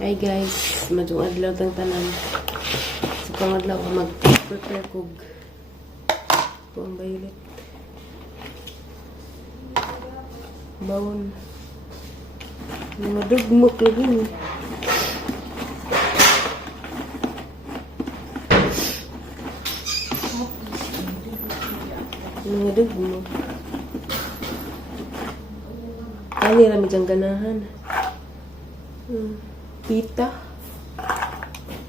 Hi guys, madung adlaw tang tanan. Sa pangadlaw ko mag-prepare kog ang violet. Bawon. Mga dugmok lagi ni. Mga dugmok. Kani rami jang ganahan. Pita.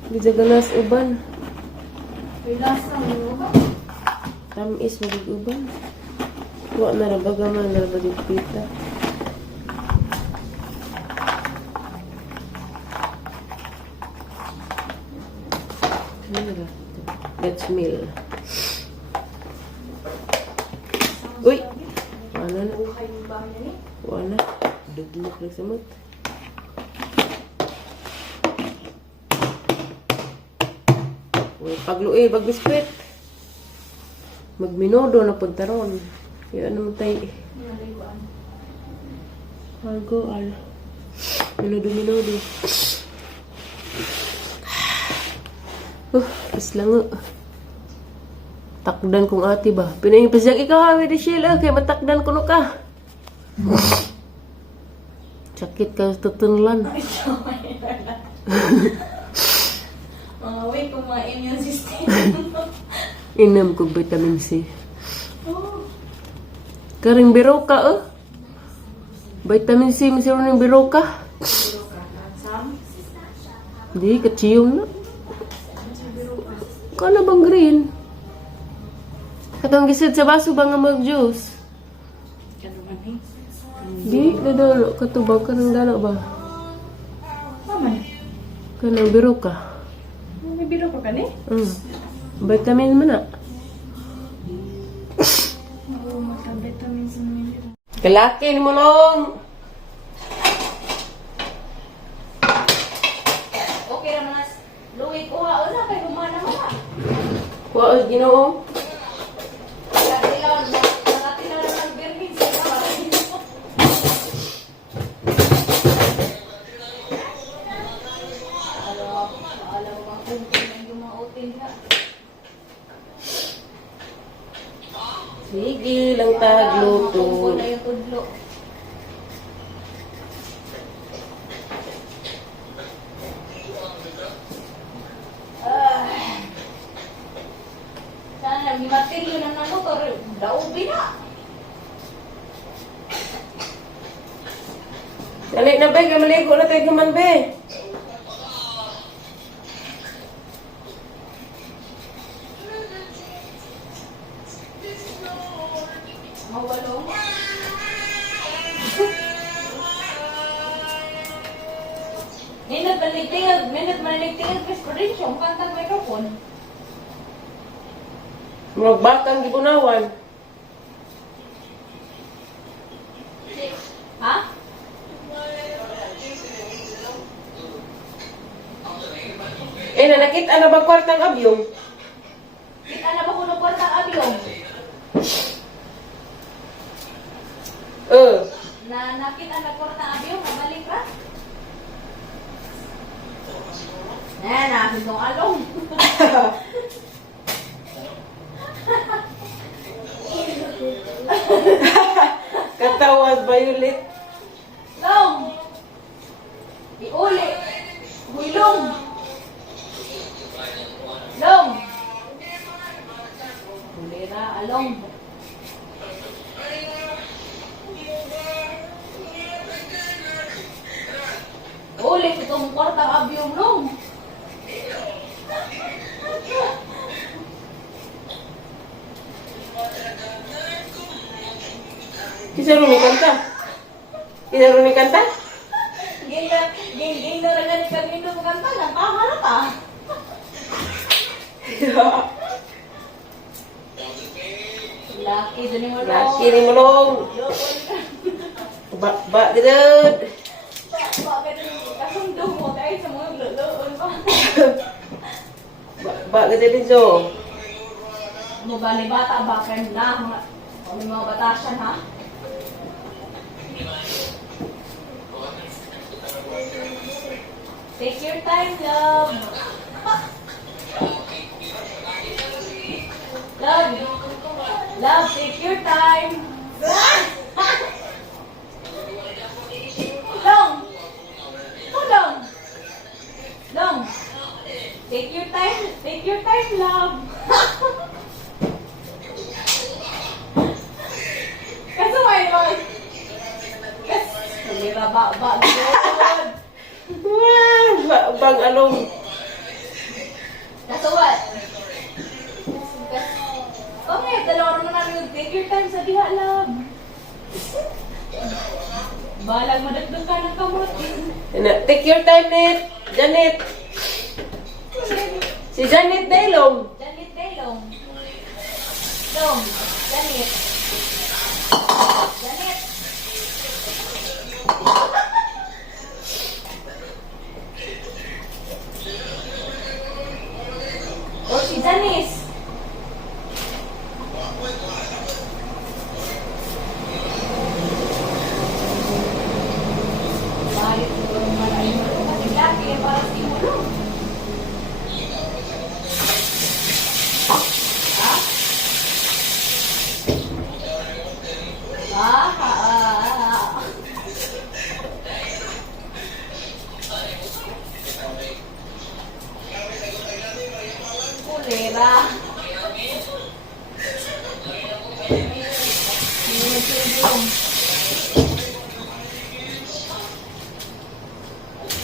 Di ganas uban. Pilasa mo ba? Tamis magig uban. Wa na ra bagaman na ra di pita. Let's meal. Uy! Ano na? Buhay yung bahay niya ni? Wala. Dugmok lang sa mut. Uy, pagluoy, bagbiskwit. Magminodo na puntaron. Yan naman tayo. Naliguan. Algo, al. Minodo. Islango. Takdan kong ati ba? Pinahipasang ikaw, hawi di Sheila. Kaya matakdan ko no ka. Sakit ka sa tutunlan. Ay, sorry. Wait, kung mga immune system. Inam kong vitamin C. Oh. Karing biro ka, oh. Vitamin C, masiro ng biro ka. Sam? Di, katsiyong na. Kala bang green? Katong gisid sa baso ba nga mag-juice? Ano man eh? Di, dadalo. Katubang ka ng dala ba? Paman? Kanang biro ka. May biro pa ka ni? Vitamin mo na. Oo, magka-vitamins na nila. Kalakin mo long! Okay naman na. Louie, kuha o na. Kaya humana mo na. Kuha, ginoo. Nakatilawan ng birkin sa kawalan. Alam mo bang kung kailan yung mga utin ka? Sige lang tagluto. Kung na yung tudlo. Sana, may matilyo na ng motor. Daubi na. Dali na, be. Maligo na tayo kuman, be. Mawalo. Minute maligtingag, Prescription, kantang microphone. Magbakang gibunawan. Ha? Nakita na ba kwartang abyong? Kita na ba kung kwartang abyong? Nakita na kwartang abyong, nabalik ka? Nakita nung along. Katawad, violet. Long! Iuli! Hulong! Long! Hulira, along. Ulit itong kwartang abyong long. Kisaro ni kanta? Kisaro ni kanta? Ging na rin ganit kami ito sa kanta. Tama na ta. Laki doon yung ulong. Laki ni mulong. Ba, didod. Bakit kasundo mo tayo sa mga luluon pa? Ba, ganda jo. Ano ba ni bata ba? Kaya na. May mga batasan ha? Take your time, love. Love. Love, take your time. Long. Oh, long. Long. Take your time. Take your time, love. Kaso may mga... Kasi ba, good. Bang along. Kaso what? Okay, dalawa naman namin take your time sa diha, love. Balang madagdag ka ng kamot. Take your time, Net. Janet. Si Janet Delong. Janet Delong. Dong, Janet. Janet. O si Janice. Bakit ito naman ay matigati para simulo? Ha? Kulera.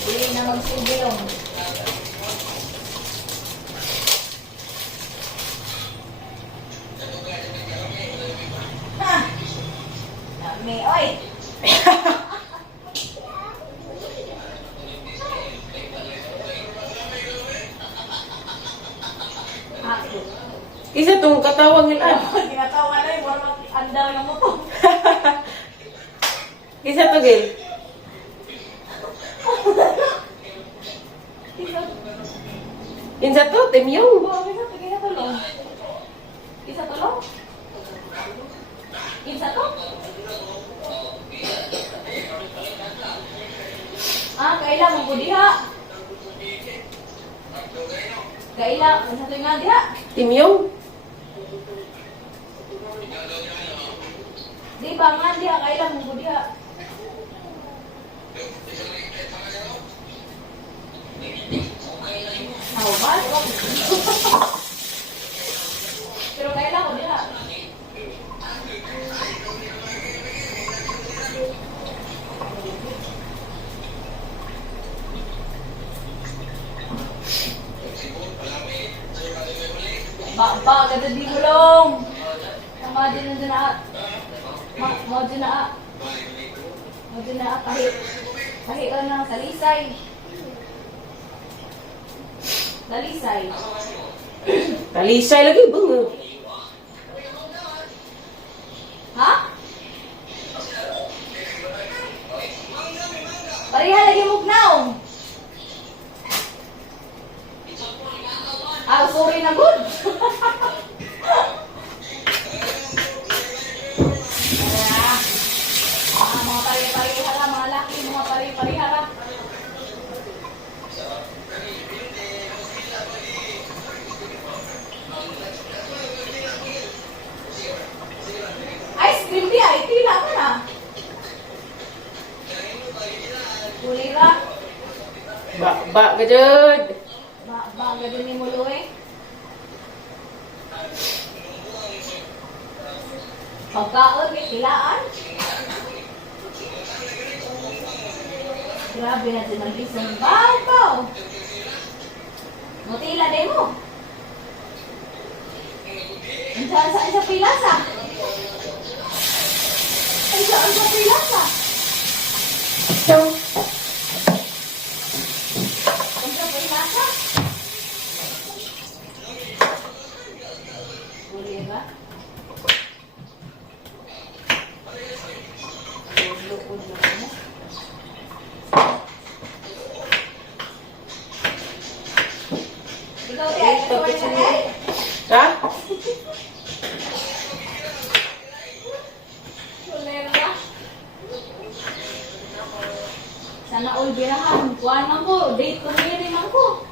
Hindi na magsubilong. Ha! Dami, oy! Ako. Isa tong katawang nila. Ginatawa na yung warang andar ng moto. Isa to, Gil. Isa to, Timyong. Isa tulong. Isa tulong? Isa to? Kailang mo diha. Kailang, isa to nga diha. Timyong. Di ba nga diha, kailang mo diha. Ba? Pero kailan ko diha. Ganda di mulong. Tama din na. Mo din na. Kahit na salisay. Dalisay. Talisay lagi, bang. Ha? Pariha lagi mugnaw. Sorry na good. Mga pari-pariha lang, mga laki, mga pari-pariha lang. Ice cream di ay tila ka na. Kulira. Ba, gajud. Ba gadun ni mulo eh. Pagkaon ni tilaan. Grabe na din ang isang babaw. Mutila din mo. Saan sa pilasa? Saan sa pilasa? So, Saan sa pilasa? Boleh ba? Ulo mo. Ikaw di ay katuloy na eh. ha? Sana all birahan, kuha na po. date ko Mary man ko.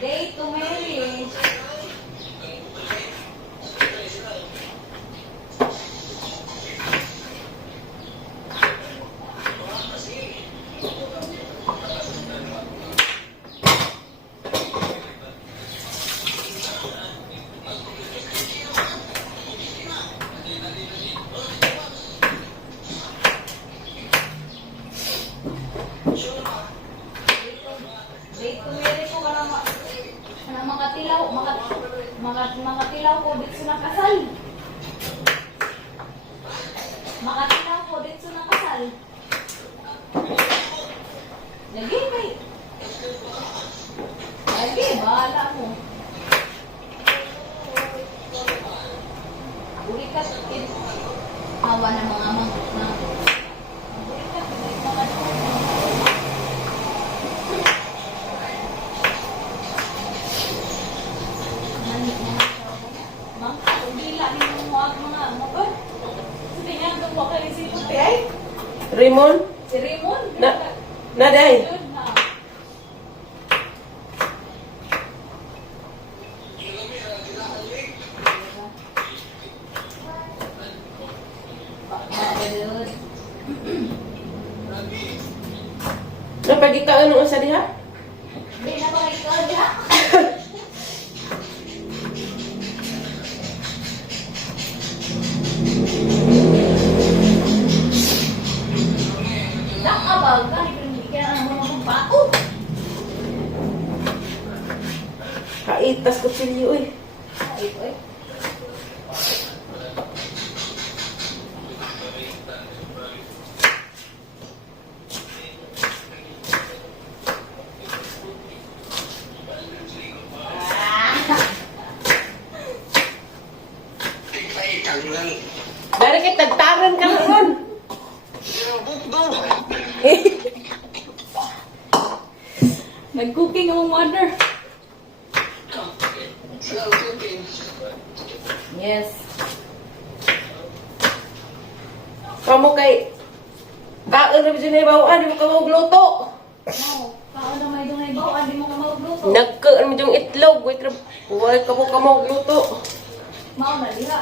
Date to Mary. Date to Mary ko kanang makatilaw, makatilaw ko dito na kasal. Makatilaw ko dito na kasal. Lagi kay. Lagi, bahala mo. Bulikat kin. Awa ng mga mga. Bulikat mga. Mang, bila ni mga Sige nga, doon mo kayo si Puti ay. Raymond? Si Raymond. Naday? Yun na. Napagi ka anong usa diha? Hindi na ba ikaw diha? Nakabag ka, hindi ka na mga kumbato. Kaitas ko silyo eh. Ay, ay. Dari kay tagtaran ka ron. Nag-cooking ang mother. Yes. Kamu kay kaon ra bisan bawaan, di mo ka magluto. No, kao na may dungay bawa, di mo ka magluto. Nagkaan mo yung itlog, wait ra. Huwag ka mo magluto. Mao na diha.